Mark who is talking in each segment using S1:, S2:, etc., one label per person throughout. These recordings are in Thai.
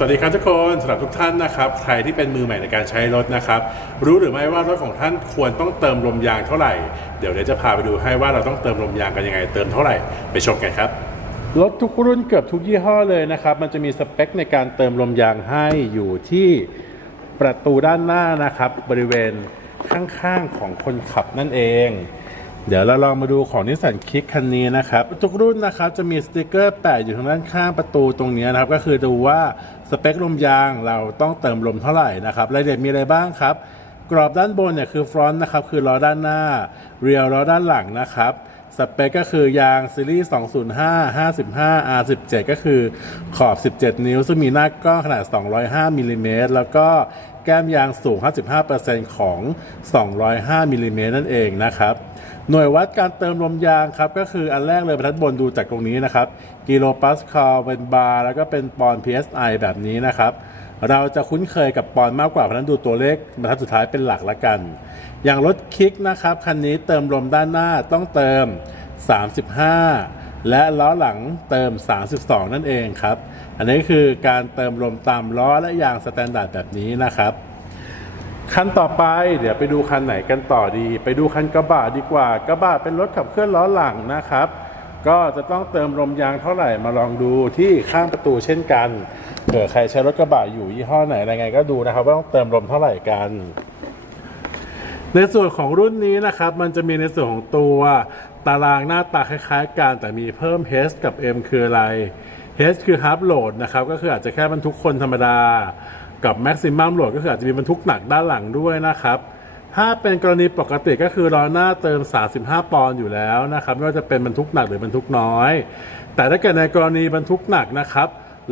S1: สวัสดีครับทุกคนสำหรับทุกท่านนะครับใครที่เป็นมือใหม่ในการใช้รถนะครับรู้หรือไม่ว่ารถของท่านควรต้องเติมลมยางเท่าไหร่เดี๋ยวเดี๋ยวจะพาไปดูให้ว่าเราต้องเติมลมยางกันยังไง เติมเท่าไหร่ไปชมกันครับรถทุกรุ่นเกือบทุกยี่ห้อเลยนะครับมันจะมีสเปคในการเติมลมยางให้อยู่ที่ประตูด้านหน้านะครับบริเวณข้างๆของคนขับนั่นเอง เดี๋ยวเราลองมาดูของนิสสันคิกคันนี้นะครับ ทุกรุ่นนะครับจะมีสติกเกอร์แปะอยู่ทางด้านข้างประตูตรงนี้นะครับ ก็คือดูว่าสเปคลมยางเราต้องเติมลมเท่าไหร่นะครับรายละเอียดมีอะไรบ้างครับ กรอบด้านบนเนี่ยคือฟรอนต์นะครับคือล้อด้านหน้า เรียวล้อด้านหลังนะครับสเปคก็คือยางซีรีส์ 205 55 R17 ก็คือขอบ 17 นิ้ว ซึ่งมีหน้ากล้องขนาด 205มิลลิเมตรแล้วก็ แก้มยางสูง 55%ของ 205มิลลิเมตรนั่นเองนะครับ หน่วยวัดการเติมลมยางครับ ก็คืออันแรกเลยบรรทัดบนดูจากตรงนี้นะครับ กิโลปาสคาลเป็นบาร์แล้วก็เป็นปอนด์ psi แบบนี้นะครับ เราจะคุ้นเคยกับปอนด์มากกว่าเพราะฉะนั้นดูตัวเลขบรรทัดสุดท้ายเป็นหลักละกัน อย่างรถคิกนะครับคันนี้เติมลมด้านหน้าต้องเติม 35 และล้อหลังเติม 32 นั่นเองครับ อันนี้คือการเติมลมตามล้อและยางสแตนดาร์ดแบบนี้นะครับ คันต่อไปเดี๋ยวไปดูคันไหนกันต่อดี ไปดูคันกระบะดีกว่ากระบะเป็นรถขับเคลื่อนล้อหลังนะครับ ก็จะต้องเติมลมยางเท่าไหร่มาลองดูที่ข้างประตูเช่นกันเผื่อใครใช้รถกระบะอยู่ยี่ห้อไหนอะไรไงก็ดูนะครับ ว่าต้องเติมลมเท่าไหร่กันในส่วนของรุ่นนี้นะครับ มันจะมีในส่วนของตัว ตารางหน้าตาคล้ายๆกันแต่มีเพิ่ม H กับ M คืออะไร H คือ half load นะครับ ก็คืออาจจะแค่บรรทุกคนธรรมดา กับ maximum load ก็คืออาจจะมีบรรทุกหนักด้านหลังด้วยนะครับ ถ้าเป็นกรณีปกติก็คือล้อหน้าเติม 35 ปอนด์อยู่แล้วนะครับ ไม่ว่าจะเป็นบรรทุกหนักหรือบรรทุกน้อย แต่ถ้าเกิดในกรณีบรรทุกหนักนะครับ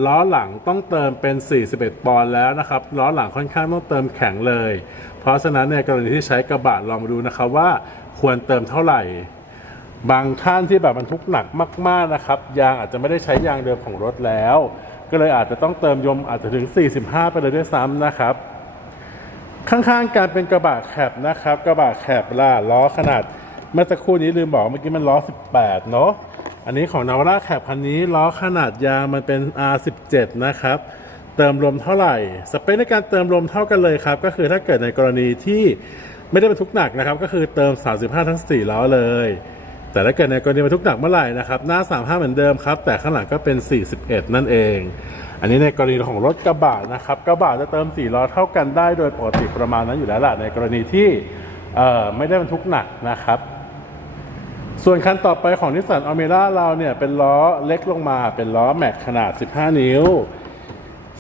S1: ล้อหลังต้องเติมเป็น 41 ปอนด์แล้วนะครับ ล้อหลังค่อนข้างต้องเติมแข็งเลย เพราะฉะนั้นในกรณีที่ใช้กระบะลองมาดูนะครับว่าควรเติมเท่าไหร่ บางท่านที่แบบบรรทุกหนักมาก ๆนะครับ ยางอาจจะไม่ได้ใช้ยางเดิมของรถแล้ว ก็เลยอาจจะต้องเติมยมอาจจะถึง 45 ไปเลยด้วยซ้ำนะครับ ข้างๆการเป็นกระบะแคบนะครับ กระบะแคบล่ะล้อขนาดเมื่อสักครู่นี้ลืมบอกเมื่อกี้มันล้อ 18 เนอะอันนี้ของนาวาร่าแคบคันนี้ล้อขนาดยางมันเป็น R17 นะครับเติมลมเท่าไหร่ สเปคในการเติมลมเท่ากันเลยครับ ก็คือถ้าเกิดในกรณีที่ไม่ได้บรรทุกหนักนะครับ ก็คือเติม 35 ทั้ง 4 ล้อเลย แต่ถ้าเกิดในกรณีบรรทุกหนักเมื่อไหร่นะครับหน้า 35 เหมือนเดิมครับ แต่ข้างหลังก็เป็น 41 นั่นเอง อันนี้ในกรณีของรถกระบะนะครับกระบะจะเติม4ล้อเท่ากันได้โดยปกติประมาณนั้นอยู่แล้วล่ะในกรณีที่เอ่อไม่ได้บรรทุกหนักนะครับส่วนคันต่อไปของนิสสันอเมร่าเราเนี่ยเป็นล้อเล็กลงมาเป็นล้อแม็กขนาด 15 นิ้ว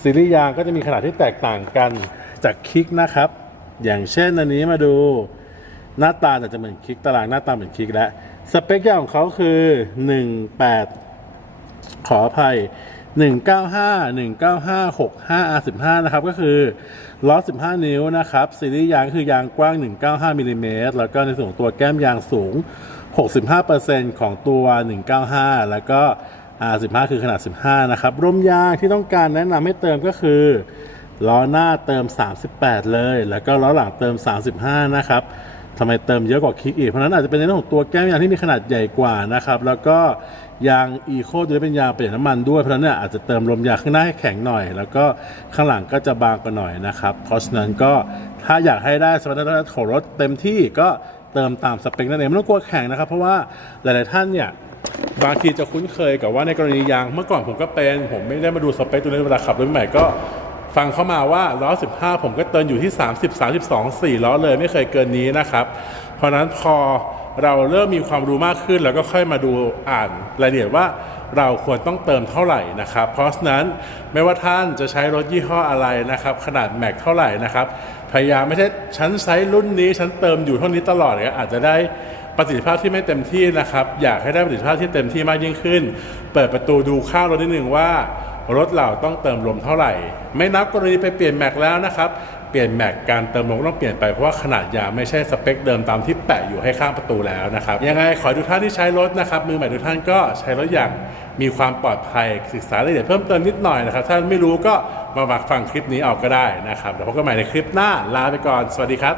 S1: ซีรีส์ยางก็จะมีขนาดที่แตกต่างกันจากคิกนะครับ อย่างเช่นอันนี้มาดูหน้าตาอาจจะเหมือนคิกตารางหน้าตาเหมือนคิกแล้ว สเปคยางของเขาคือ 18 ขออภัย 195 195 65 R15 นะครับ ก็คือล้อ 15 นิ้วนะครับ ซีรีส์ยางคือยางกว้าง 195มิลลิเมตรแล้วก็ในส่วนของตัวแก้มยางสูง 65%ของตัว 195 แล้วก็ R15 คือขนาด 15 นะครับร่มยางที่ต้องการแนะนำให้เติมก็คือล้อหน้าเติม 38 เลย แล้วก็ล้อหลังเติม 35 นะครับ ทำไมเติมเยอะกว่าคิกอีก เพราะนั้นอาจจะเป็นในเรื่องของตัวแก้มยางที่มีขนาดใหญ่กว่านะครับ แล้วก็ยางอีโคจะเป็นยางประหยัดน้ำมันด้วย เพราะฉะนั้นเนี่ยอาจจะเติมลมยางข้างหน้าให้แข็งหน่อย แล้วก็ข้างหลังก็จะบางกว่าหน่อยนะครับ เพราะฉะนั้นก็ถ้าอยากให้ได้สมรรถนะของรถเต็มที่ก็เติมตามสเปคนั่นเองไม่ต้องกลัวแข็งนะครับ เพราะว่าหลาย ๆ ท่านเนี่ยบางทีจะคุ้นเคยกับว่าในกรณียางเมื่อก่อนผมก็เป็น ผมไม่ได้มาดูสเปคตัวนี้เวลาขับรถใหม่ก็ ฟังเข้ามาว่าล้อ15 ผมก็เติมอยู่ที่ 30 32 4ล้อเลยไม่เคยเกินนี้นะครับ เพราะนั้นพอเราเริ่มมีความรู้มากขึ้น แล้วก็ค่อยมาดูอ่านรายละเอียดว่าเราควรต้องเติมเท่าไหร่นะครับ เพราะฉะนั้นไม่ว่าท่านจะใช้รถยี่ห้ออะไรนะครับ ขนาดแม็กเท่าไหร่นะครับพยายามไม่ใช่ฉันใช้รุ่นนี้ฉันเติมอยู่เท่านี้ตลอดเนี่ยอาจจะได้ประสิทธิภาพที่ไม่เต็มที่นะครับ อยากให้ได้ประสิทธิภาพที่เต็มที่มากยิ่งขึ้น เปิดประตูดูข้างรถนิดนึงว่า รถเราต้องเติมลมเท่าไหร่ ไม่นับกรณีไปเปลี่ยนแม็กแล้วนะครับ เปลี่ยนแม็กการเติมลมก็ต้องเปลี่ยนไปเพราะว่าขนาดยางไม่ใช่สเปคเดิมตามที่แปะอยู่ให้ข้างประตูแล้วนะครับยังไงขอให้ทุกท่านที่ใช้รถนะครับมือใหม่ทุกท่านก็ใช้รถอย่างมีความปลอดภัยศึกษารายละเอียดเพิ่มเติมนิดหน่อยนะครับถ้าไม่รู้ก็มาฟังคลิปนี้เอาก็ได้นะครับเดี๋ยวพบกันใหม่ในคลิปหน้าลาไปก่อนสวัสดีครับ